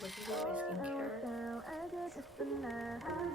wasn't doing my skincare. This is the last one.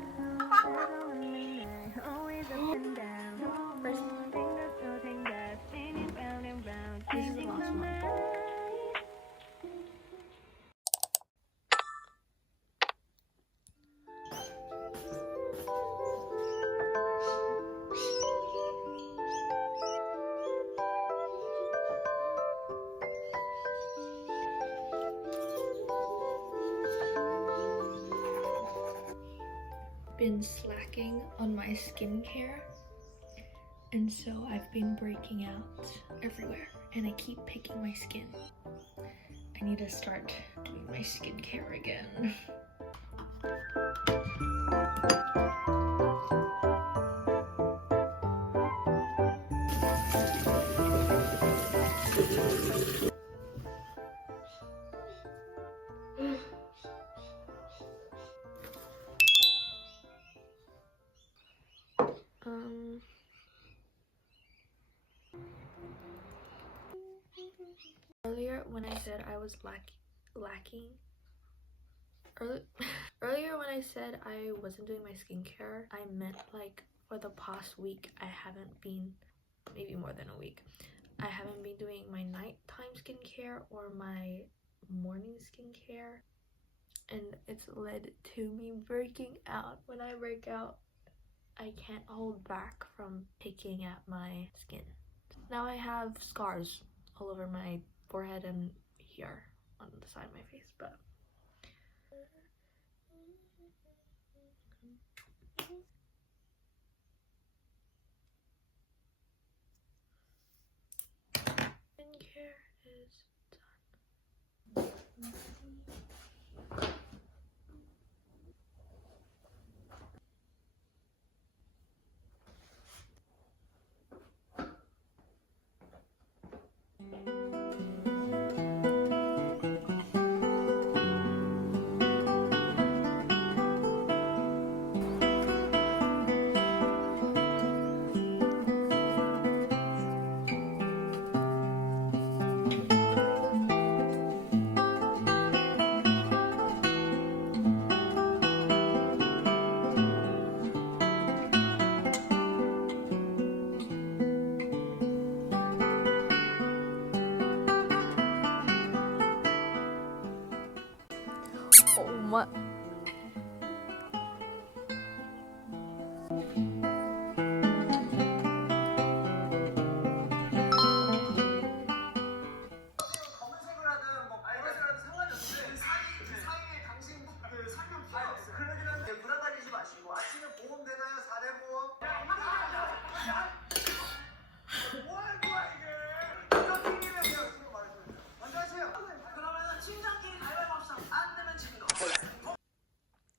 Been slacking on my skincare, and so I've been breaking out everywhere and I keep picking my skin. I need to start doing my skincare again. Earlier when I said I was earlier when I said I wasn't doing my skincare, I meant like for the past week I haven't been, maybe more than a week, I haven't been doing my nighttime skincare or my morning skincare, and it's led to me breaking out. When I break out, I can't hold back from picking at my skin. Now I have scars all over my forehead and here on the side of my face, but skincare is done. What?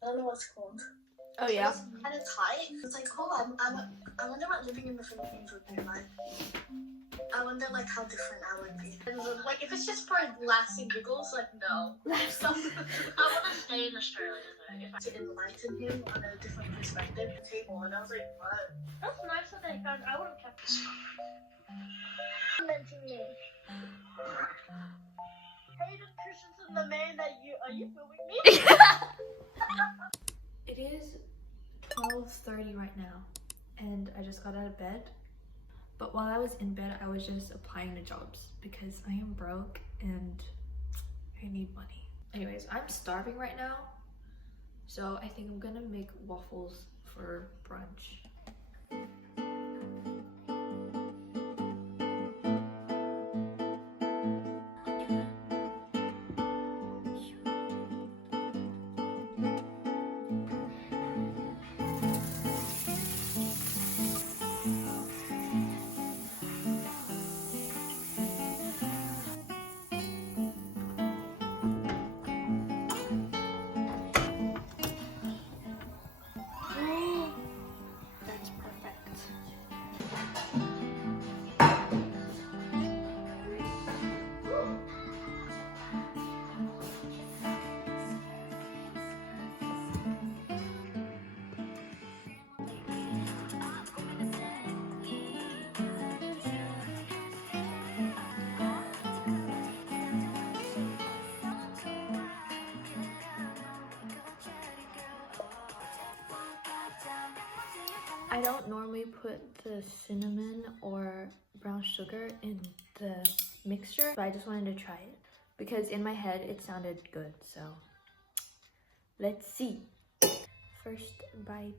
I don't know what it's called. Oh yeah. It's kind of tight. It's like, oh, I wonder what living in the Philippines would be like. I wonder like how different I would be. And, like if it's just for lasting giggles, like no. I want to stay in Australia if I to enlighten him on a different perspective at the table, and I was like, what? That's nice that they found. I would have kept this. Mention me. Hayden Christensen, the man that are you filming me? It is 12:30 right now, and I just got out of bed. But while I was in bed, I was just applying to jobs because I am broke and I need money. Anyways, I'm starving right now, so I think I'm gonna make waffles for brunch. That's perfect. I don't normally put the cinnamon or brown sugar in the mixture, but I just wanted to try it because in my head it sounded good, so let's see. First bite.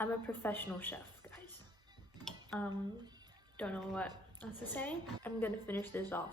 I'm a professional chef, guys. Don't know what else to say. I'm gonna finish this off.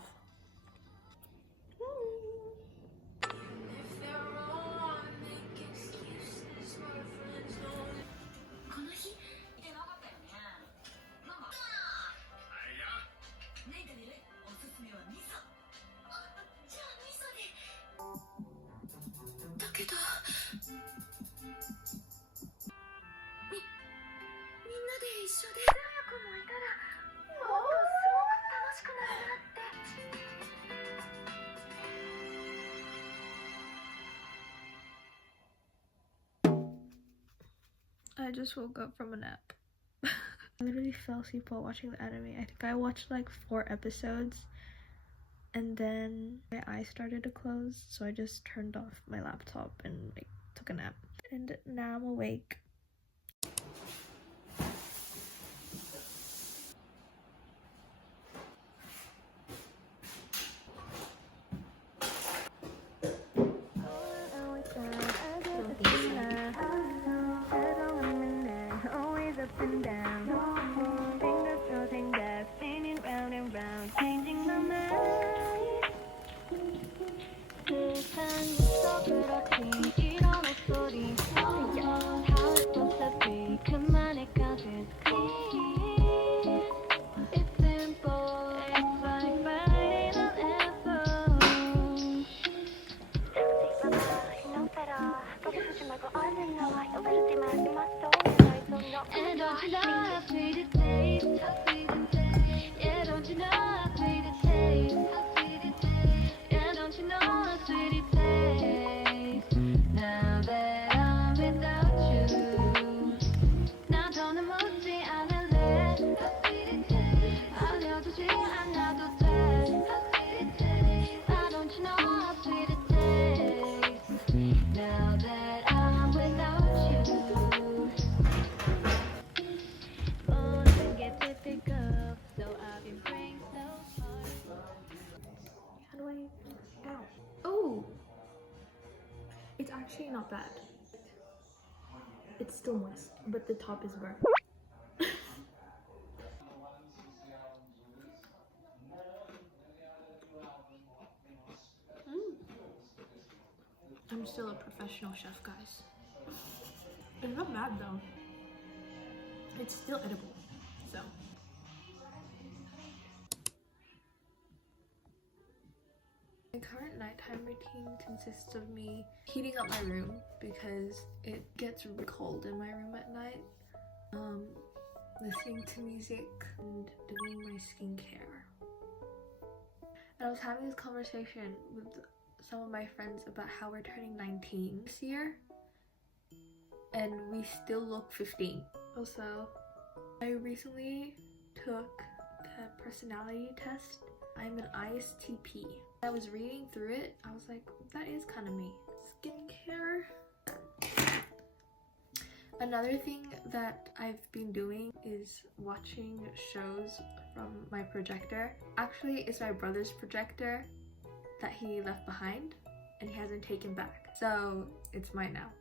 I just woke up from a nap. I literally fell asleep while watching the anime. I think I watched like 4 episodes and then my eyes started to close, so I just turned off my laptop and like took a nap. And now I'm awake. Oh, it's actually not bad. It's still moist, but the top is burnt. I'm still a professional chef, guys. It's not bad though. It's still edible, so. My current nighttime routine consists of me heating up my room because it gets really cold in my room at night, listening to music, and doing my skincare. And I was having this conversation with some of my friends about how we're turning 19 this year and we still look 15. Also, I recently took the personality test. I'm an ISTP. I was reading through it, I was like, that is kind of me. Skincare. Another thing that I've been doing is watching shows from my projector. Actually, it's my brother's projector that he left behind and he hasn't taken back. So it's mine now.